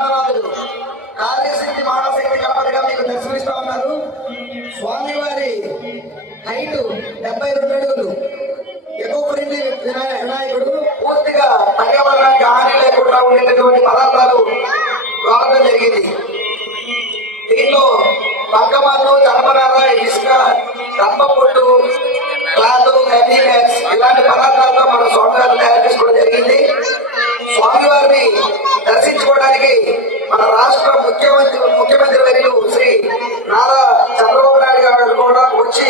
జగన్నాథనాథుడు కార్యసిద్ధి మహాశక్తి గణపతిగా మీకు దర్శనమిస్తా ఉన్నారు. స్వామివారి హైట్ 72 అడుగులు. ఎకో ఫ్రెండ్లీ వినాయకుడు. పూర్తిగా పర్యావరణానికి హాని లేకుండా ఉండేటటువంటి పదార్థాలు వాడడం జరిగింది. దీంట్లో బంకమన్ను, జనపనార, ఇసుక, దంపపుట్టు, క్లాత్, గడ్డి బ్యాగ్స్ ఇలాంటి పదార్థాలతో మన స్వామివారిని తయారు చేసుకోవడం జరిగింది. స్వామివారిని దర్శించుకోవడానికి మన రాష్ట్ర ముఖ్యమంత్రి వర్యులు శ్రీ నారా చంద్రబాబు నాయుడు గారు కూడా వచ్చి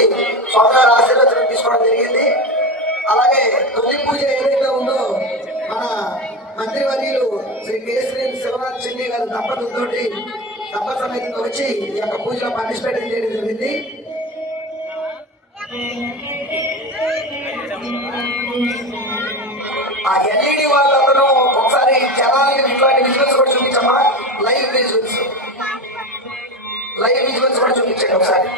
స్వామివారి ఆశీర్వచనం తీసుకోవడం జరిగింది. అలాగే తొలి పూజ ఏదైతే ఉందో మన మంత్రివర్యులు శ్రీ కేసరి శివనాథ్ చిన్ని గారు దంపతులతో సమేతంగా వచ్చి ఈ యొక్క పూజలో పార్టిసిపేట్ చేయడం జరిగింది. ఆ ఎల్ఈడి వాళ్ళందరూ ఒకసారి జనాలకి ఇట్లాంటి విజువల్స్ కూడా చూపించమ్మా. లైవ్ విజువల్స్ కూడా చూపించండి ఒకసారి.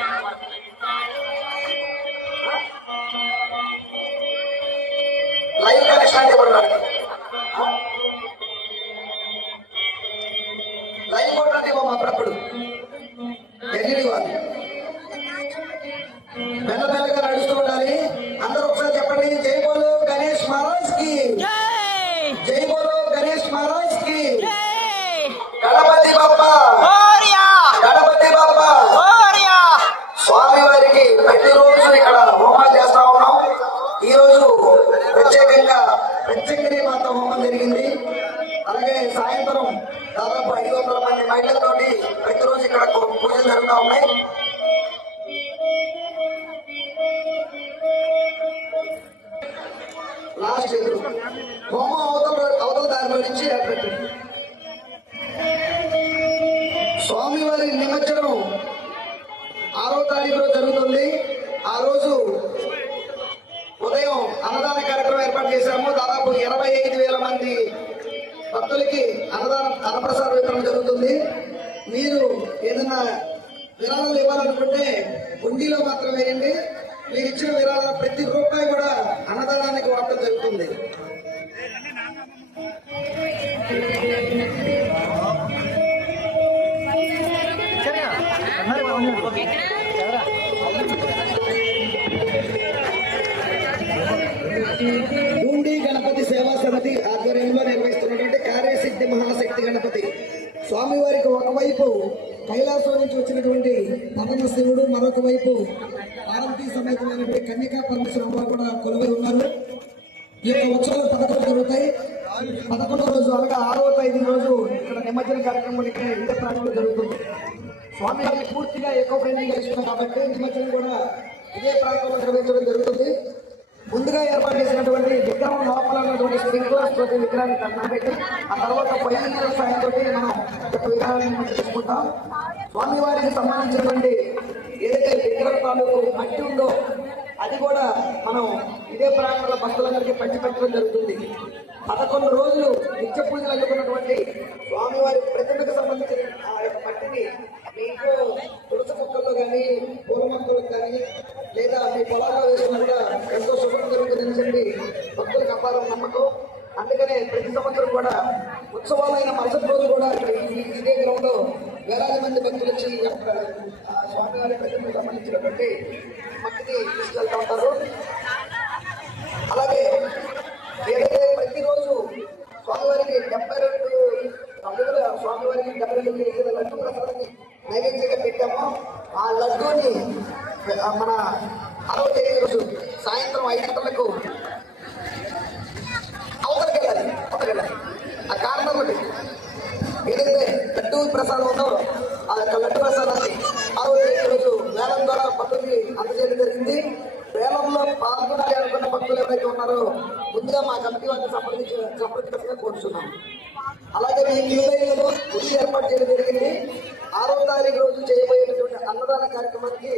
లైవ్ కనెక్షన్ అంటే ఇవ్వండి. లైవ్ కూడా ఇవ్వము అప్పుడప్పుడు. ఎల్ఈడి వాళ్ళు మెల్లమెల్లగా నడుస్తూ ఉండాలి. అందరూ ఒకసారి చెప్పండి. జై బోలో గణేష్ మహారాజ్ కి, జై బోలో గణేష్ మహారాజ్ కి, గణపతి బప్పా, గణపతి బప్పా. స్వామివారికి ప్రతిరోజు ఇక్కడ హోమాలు చేస్తా ఉన్నాం. ఈ రోజు ప్రత్యేకంగా ప్రత్యేకరి మాత హోమం జరిగింది. అలాగే సాయంత్రం దాదాపు 500 మంది మహిళలతోటి ప్రతిరోజు ఇక్కడ పూజలు జరుగుతూ ఉన్నాయి. లాస్ట్ ఎదురు హోమం అవతల దారిలో నుంచి ఏర్పడింది. స్వామివారి నిమజ్జనం 6వ తారీఖులో జరుగుతుంది. ఆ రోజు ఉదయం అన్నదాన కార్యక్రమం ఏర్పాటు చేశాము. దాదాపు 85,000 మంది భక్తులకి అన్నప్రసాద వితరణ జరుగుతుంది. మీరు ఏదైనా విరాళాలు ఇవ్వాలనుకుంటే హుండీలో మాత్రం వేయండి. మీరు ఇచ్చిన విరాళాల ప్రతి రూపాయి కూడా అన్నదానానికి వాడటం జరుగుతుంది. హుండీ గణపతి సేవా సమితి ఆధ్వర్యంలో నిర్వహిస్తున్నటువంటి కార్యసిద్ధి మహాశక్తి గణపతి స్వామివారికి ఒకవైపు కైలాసం నుంచి వచ్చినటువంటి పవన శివుడు, మరొక వైపు పార్వతీ సమేతమైనటువంటి కన్యకా పరమేశ్వరమ్మ కూడా కొలువై ఉన్నారు. ఈ యొక్క ఉత్సవాలు 11 జరుగుతాయి. 11వ రోజు అనగా 6వ తేదీ రోజు ఇక్కడ నిమజ్జన కార్యక్రమం ఇక్కడ ఇదే ప్రాంతంలో జరుగుతుంది. స్వామివారికి పూర్తిగా ఎకో ఫ్రెండ్లీగా ఇష్టం కాబట్టి నిమజ్జనం కూడా ఇదే ప్రాంతంలో నిర్వహించడం జరుగుతుంది. ముందుగా ఏర్పాటు చేసినటువంటి విగ్రహం లోపల ఉన్నటువంటి స్ప్రింక్లర్స్ తోటి విగ్రహాన్ని కట్టబెట్టి ఆ తర్వాత పైన సాయంతో మనం విగ్రహాన్ని తీసుకుంటాం. స్వామివారికి సంబంధించినటువంటి ఏదైతే విగ్రహ తాలూకు మట్టి ఉందో అది కూడా మనం ఇదే ప్రాంతంలో భక్తులందరికీ పంచిపెట్టడం జరుగుతుంది. 11 రోజులు నిత్య పూజలు అందుకున్నటువంటి స్వామివారి ప్రతిమకు సంబంధించిన ఆ యొక్క మట్టిని మీ ఇంట్లో తులసి మొక్కల్లో కానీ పూల మొక్కలకు కానీ లేదా మీ పొలాల్లో వేసినా కూడా ఎంతో శుభ్రం జరుగుతుందని చెప్పి భక్తులకు అపారం నమ్మకం. అందుకనే ప్రతి సంవత్సరం కూడా ఉత్సవాలైన మరుసటి రోజు కూడా ఇదే గ్రౌండ్లో వేలాది మంది భక్తులు వచ్చి స్వామివారి ప్రతిమకు సంబంధించినటువంటి మట్టిని తీసుకెళ్తూ ఉంటారు. అలాగే ఏదైతే ప్రతిరోజు స్వామివారికి 72 అడుగుల స్వామివారికి 72 కేజీల లడ్డు ప్రసాదాన్ని నైవేద్యంగా పెట్టాము. ఆ లడ్డూని మన 6వ తేదీ రోజు సాయంత్రం 5 గంటలకు అవతలకి వెళ్ళాలి. ఆ కారణం ఏదైతే లడ్డూ ప్రసాదం ఉందో ఆ యొక్క లడ్డు ప్రసాదాన్ని 6వ తేదీ రోజు వేలం ద్వారా భక్తులకి అందజేయడం జరిగింది. వేలంలో పాల్గొనాలి అనుకున్న భక్తులు ఎవరైతే ఉన్నారో ముందుగా మా కమిటీ వారిని సంప్రదించగా కోరుతున్నాం. అలాగే మీ క్యూలైన్లలో గుడి ఏర్పాటు చేయడం జరిగింది. 6వ తారీఖు రోజు చేయబోయేటటువంటి అన్నదాన కార్యక్రమానికి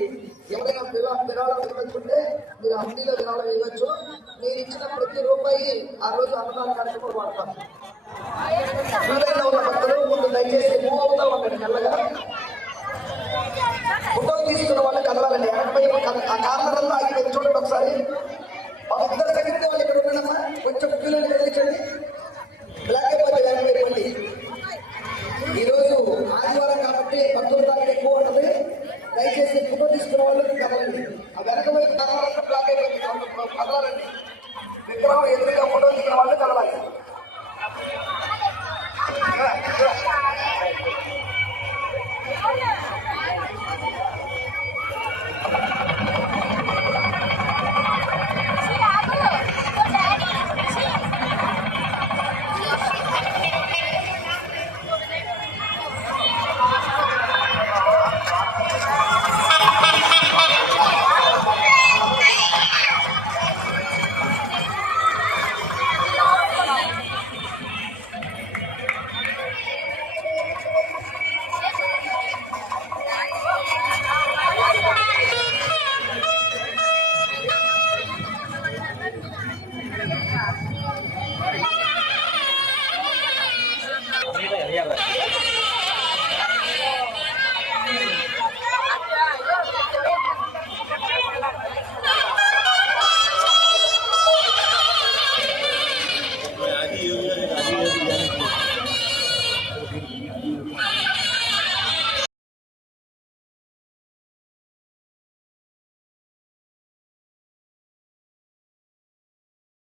ఎవరైనా విరాళం ఇవ్వకుంటే మీరు హుండీలో విరాళం ఇవ్వచ్చు. మీరు ఇచ్చిన ప్రతి రూపాయి ఆ రోజు అన్నదాన కార్యక్రమం వాడతాం.